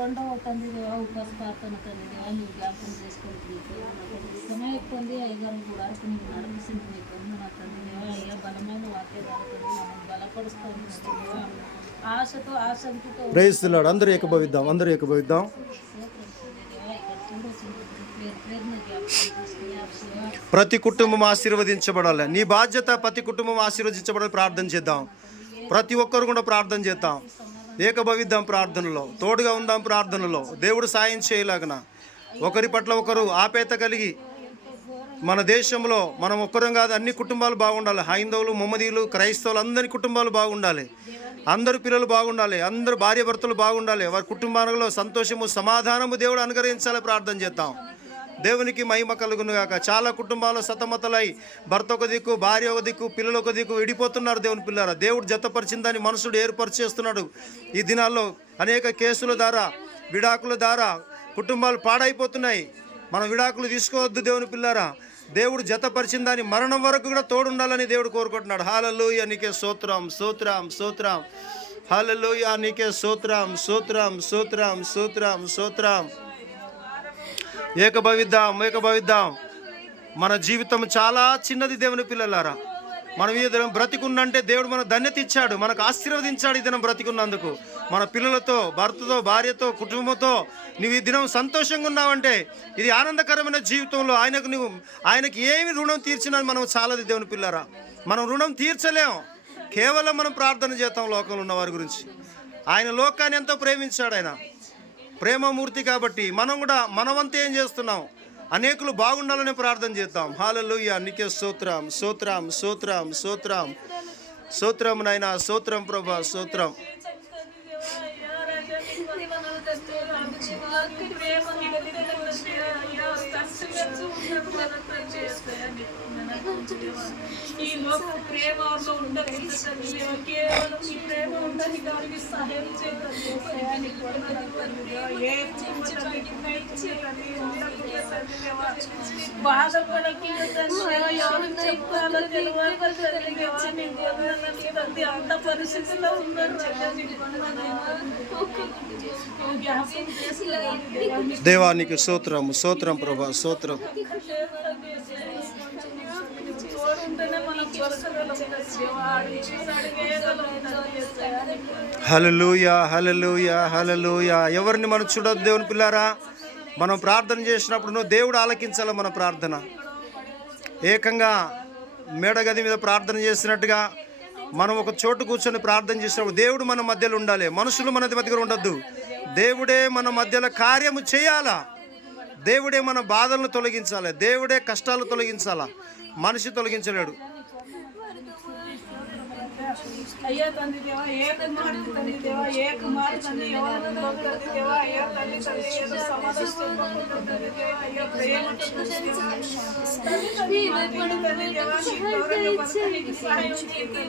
రెండవ తండ్రి దేవా ఉపాస ప్రార్థన తండ్రి దేవా నువ్వు జ్ఞాపకం చేసుకుంటుంది సమయం పొంది అయ్యగారిని కూడా నీకు నడిపిస్తుంది నీకు నా తండ్రి దేవా అయ్యా బలమైన వాక్యాలు మమ్మల్ని బలపరుస్తాను దేవా ఆశతో ఆసక్తితో ప్రేస్తున్నాడు. అందరూ ఏకభవిద్దాం, అందరూ ఏకభవిద్దాం. ప్రతి కుటుంబం ఆశీర్వదించబడాలి. నీ బాధ్యత ప్రతి కుటుంబం ఆశీర్వదించబడాలి. ప్రార్థన చేద్దాం. ప్రతి ఒక్కరు కూడా ప్రార్థన చేద్దాం. ఏకభవిద్దాం. ప్రార్థనలో తోడుగా ఉందాం. ప్రార్థనలో దేవుడు సాయం చేయలాగన ఒకరి పట్ల ఒకరు ఆపేత కలిగి మన దేశంలో మనం ఒక్కరం కాదు అన్ని కుటుంబాలు బాగుండాలి. హైందవులు, మహమ్మదీయులు, క్రైస్తవులు అందరి కుటుంబాలు బాగుండాలి. అందరు పిల్లలు బాగుండాలి. అందరు భార్య భర్తలు బాగుండాలి. వారి కుటుంబాలలో సంతోషము సమాధానము దేవుడు అనుగ్రహించాలి. ప్రార్థన చేద్దాం. దేవునికి మహిమ కలుగును గాక. చాలా కుటుంబాలు సతమతలై భర్త ఒక దిక్కు, భార్య ఒక దిక్కు, పిల్లలు ఒక దిక్కు విడిపోతున్నారు. దేవుని పిల్లరా, దేవుడు జతపరిచిందని మనుషుడు ఏర్పరిచేస్తున్నాడు. ఈ దినాల్లో అనేక కేసుల ద్వారా, విడాకుల ద్వారా కుటుంబాలు పాడైపోతున్నాయి. మనం విడాకులు తీసుకోవద్దు. దేవుని పిల్లరా, దేవుడు జతపరిచిన దాని మరణం వరకు కూడా తోడుండాలని దేవుడు కోరుకుంటున్నాడు. హల్లెలూయా, నీకే స్తోత్రం, స్తోత్రం, స్తోత్రం. హల్లెలూయా, నీకే స్తోత్రం, స్తోత్రం, స్తోత్రం, స్తోత్రం, స్తోత్రం. ఏకభవిద్దాం, ఏకభవిద్దాం. మన జీవితం చాలా చిన్నది దేవుని పిల్లలారా. మనం ఈ దినం బ్రతికున్నంటే దేవుడు మన ధన్యత ఇచ్చాడు, మనకు ఆశీర్వదించాడు. ఈ దినం బ్రతికున్నందుకు మన పిల్లలతో, భర్తతో, భార్యతో, కుటుంబంతో నువ్వు ఈ దినం సంతోషంగా ఉన్నావంటే ఇది ఆనందకరమైన జీవితంలో ఆయనకి ఏమి రుణం తీర్చినా మనం చాలది దేవుని పిల్లరా. మనం రుణం తీర్చలేం. కేవలం మనం ప్రార్థన చేస్తాం లోకంలో ఉన్న వారి గురించి. ఆయన లోకాన్ని ఎంతో ప్రేమించాడు. ఆయన ప్రేమమూర్తి కాబట్టి మనం కూడా మనవంతా ఏం చేస్తున్నాం, అనేకులు బాగుండాలని ప్రార్థన చేద్దాం. హల్లెలూయా, నీకే స్తోత్రం, స్తోత్రం, స్తోత్రం, స్తోత్రం, స్తోత్రం నాయనా, స్తోత్రం ప్రభా, స్తోత్రం. ఈ లోక ప్రేమ ఉండదు, కేవలం ఈ ప్రేమ ఉండని దానికి సహాయం బాధపడకుండా తెలియదు అంత పరిస్థితిలో ఉన్నారు. దేవానికి స్తోత్రం, స్తోత్రం ప్రభా, స్తోత్రం. హల్లెలూయా, హల్లెలూయా, హల్లెలూయా. ఎవరిని మనం చూడొద్దు దేవుని పిల్లారా. మనం ప్రార్థన చేసినప్పుడు దేవుడు ఆలకించాలి మన ప్రార్థన. ఏకంగా మేడగది మీద ప్రార్థన చేసినట్టుగా మనం ఒక చోటు కూర్చొని ప్రార్థన చేసినప్పుడు దేవుడు మన మధ్యలో ఉండాలి. మనుషులు మన దగ్గర ఉండొద్దు. దేవుడే మన మధ్యలో కార్యము చేయాలా. దేవుడే మన బాధలను తొలగించాలి. దేవుడే కష్టాలు తొలగించాలా. మనిషి తొలగించలేడు. అయ్యా తండ్రి దేవా, ఏక మాట తండ్రి దేవా, ఏక మాట తండ్రి ఎవరిలో తండ్రి దేవా, అయ్యా తండ్రి తండ్రి ఏదో సమాధానం తండ్రి దేవా, అయ్యా ప్రేమ తండ్రి దేవా, తండ్రి దేవా, నీ గౌరవ భక్తునికి సహాయం చేయండి.